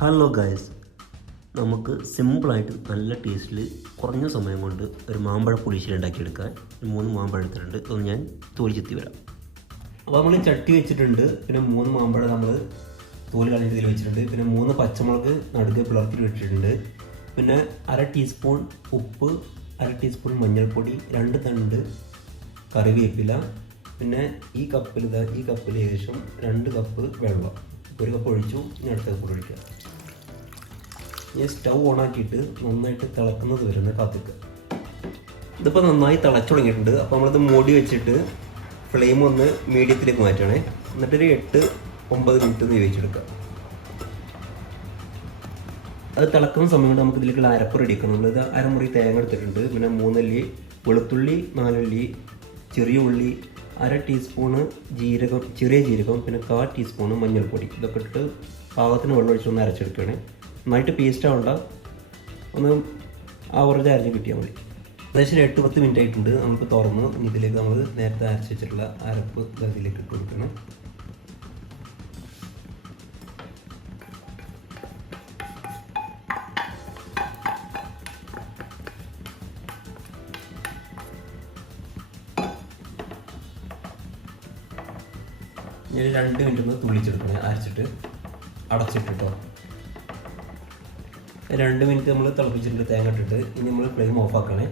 Hello guys നമുക്ക് സിമ്പിളായിട്ട് നല്ല ടേസ്റ്റിൽ കുറഞ്ഞ സമയം കൊണ്ട് ഒരു മാമ്പഴ പുളിശ്ശേരി ഉണ്ടാക്കിയെടുക്കാൻ മൂന്ന് മാമ്പഴം എടുത്തിട്ടുണ്ട്. അത് ഞാൻ തോലി ചെത്തി വരാം. അപ്പോൾ നമ്മൾ ചട്ടി വെച്ചിട്ടുണ്ട്. പിന്നെ മൂന്ന് മാമ്പഴം നമ്മൾ തോൽ കളഞ്ഞ ഇതിൽ വെച്ചിട്ടുണ്ട്. പിന്നെ മൂന്ന് പച്ചമുളക് നടുക്ക് പിളർത്തി വെച്ചിട്ടുണ്ട്. പിന്നെ അര ടീസ്പൂൺ ഉപ്പ് അര ടീസ്പൂൺ മഞ്ഞൾപ്പൊടി രണ്ട് തണ്ട് കറിവേപ്പില പിന്നെ ഈ കപ്പിൽ ഈ കപ്പിൽ ഏകദേശം രണ്ട് കപ്പ് വെള്ളം. ഒരു കപ്പ് ഒഴിച്ചു ഇനി അടുത്ത കപ്പ് ഒഴിക്കുക. ഇനി സ്റ്റൗ ഓണാക്കിയിട്ട് നന്നായിട്ട് തിളക്കുന്നത് വരുന്ന കാത്തിക്ക് ഇതിപ്പോൾ നന്നായി തിളച്ചു തുടങ്ങിയിട്ടുണ്ട്. അപ്പോൾ നമ്മളിത് മൂടി വെച്ചിട്ട് ഫ്ലെയിം ഒന്ന് മീഡിയത്തിലേക്ക് മാറ്റണേ എന്നിട്ടൊരു എട്ട് ഒമ്പത് മിനിറ്റ് ഒന്ന് വേവിച്ചെടുക്കുക. അത് തിളക്കുന്ന സമയം കൊണ്ട് നമുക്ക് ഇതിലേക്കുള്ള അരപ്പ് റെഡിയാക്കണം ഇത് അരമുറി തേങ്ങ എടുത്തിട്ടുണ്ട്. പിന്നെ മൂന്നല്ലി വെളുത്തുള്ളി നാലുള്ളി ചെറിയ ഉള്ളി അര ടീസ്പൂണ് ജീരകം ചെറിയ ജീരകം പിന്നെ കാ ടീസ്പൂണ് മഞ്ഞൾപ്പൊടി. ഇതൊക്കെ ഇട്ട് പാകത്തിന് വെള്ളം ഒഴിച്ച് ഒന്ന് അരച്ചെടുക്കുകയാണ്. നന്നായിട്ട് പേസ്റ്റ് ആവണ്ട. ഒന്ന് ആവറേജ് അരഞ്ഞ് കിട്ടിയാൽ മതി. ഏകദേശം എട്ട് പത്ത് മിനിറ്റ് ആയിട്ടുണ്ട്. നമുക്ക് തുറന്ന് ഇതിലേക്ക് നമ്മൾ നേരത്തെ അരച്ച് അരപ്പ് ഇതിലേക്ക് ഇട്ട് കൊടുക്കണം ഞാൻ രണ്ട് മിനിറ്റ് ഒന്ന് തുള്ളിച്ചെടുക്കണേ. അരച്ചിട്ട് അടച്ചിട്ടിട്ടോ. രണ്ട് മിനിറ്റ് നമ്മൾ തിളപ്പിച്ചിട്ടുണ്ട് തേങ്ങ ഇട്ടിട്ട്. ഇനി നമ്മൾ ഫ്ലെയിം ഓഫ് ആക്കണേ.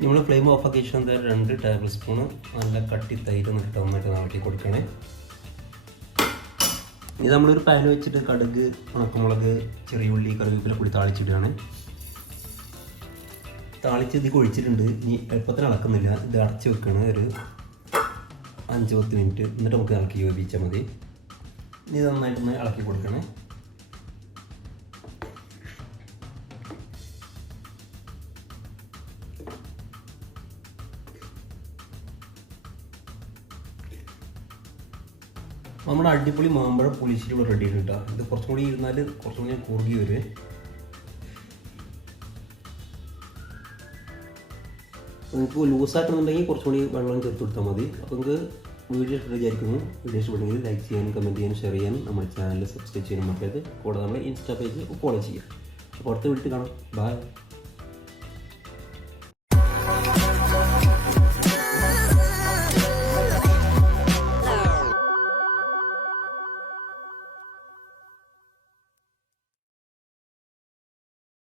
നമ്മൾ ഫ്ലെയിം ഓഫ് ആക്കിയ ശേഷം എന്താ രണ്ട് ടേബിൾ സ്പൂൺ നല്ല കട്ടി തൈര് നിട്ട് നന്നായിട്ട് നാട്ടി കൊടുക്കണേ. ഇത് നമ്മളൊരു പാൻ വെച്ചിട്ട് കടുക് ഉണക്കമുളക് ചെറിയ ഉള്ളി കറിവേപ്പില കൂടി താളിച്ചിടുകയാണ്. താളിച്ച് ഇത് കൊഴിച്ചിട്ടുണ്ട്. ഇനി എളുപ്പത്തിന് അളക്കുന്നില്ല. ഇത് അടച്ച് വെക്കണം ഒരു അഞ്ച് പത്ത് മിനിറ്റ്. എന്നിട്ട് നമുക്ക് ഇളക്കി യോജിച്ചാൽ മതി. ഇനി നന്നായിട്ടൊന്ന് ഇളക്കി കൊടുക്കണേ. നമ്മുടെ അടിപൊളി മാമ്പഴ പുളിശ്ശേരി ഇവിടെ റെഡി ആയിട്ട് കേട്ടോ ഇത് കുറച്ചും കൂടി ഇരുന്നാൽ കുറച്ചും കൂടി കുറുകി വരുവേ നിങ്ങൾക്ക് ലൂസാക്കണമെന്നുണ്ടെങ്കിൽ കുറച്ചുകൂടി വെള്ളം ചേർത്ത് കൊടുത്താൽ മതി. അപ്പോൾ നിങ്ങൾക്ക് വീഡിയോ ഇഷ്ടം വിചാരിക്കുന്നു. വീഡിയോ ഇഷ്ടപ്പെട്ടെങ്കിൽ ലൈക്ക് ചെയ്യാനും കമന്റ് ചെയ്യാനും ഷെയർ ചെയ്യാനും നമ്മുടെ ചാനൽ സബ്സ്ക്രൈബ് ചെയ്യാനും മറ്റേത് കൂടെ നമ്മുടെ ഇൻസ്റ്റാ പേജ് ഫോളോ ചെയ്യാം. അപ്പോൾ അടുത്ത വീട്ടിൽ കാണാം. ബൈ